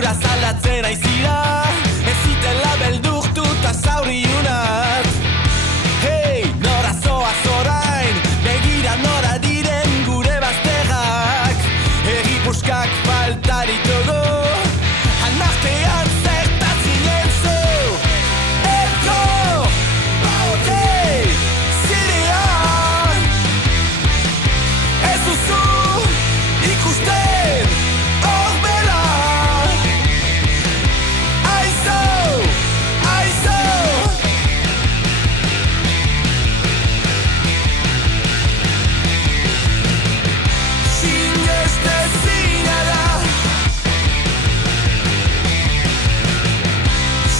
Itxura zaldatzen aizira, ez zitela beldurtu ta zauriunat. Hey, nora zoaz orain, begira nora diren gure bazterrak. Egi puskak faltaritugu, almartean zertatzinen zu. Elko, baute, zirean, ez duzu ikusten horbela. Aizo, aizo, sinestezina da.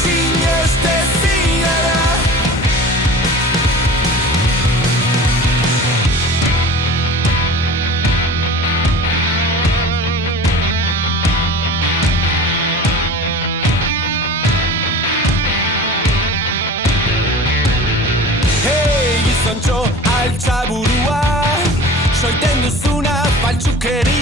Sinestezina da. Hey, gizontxo altza burua, soiten duzuna faltsukeria.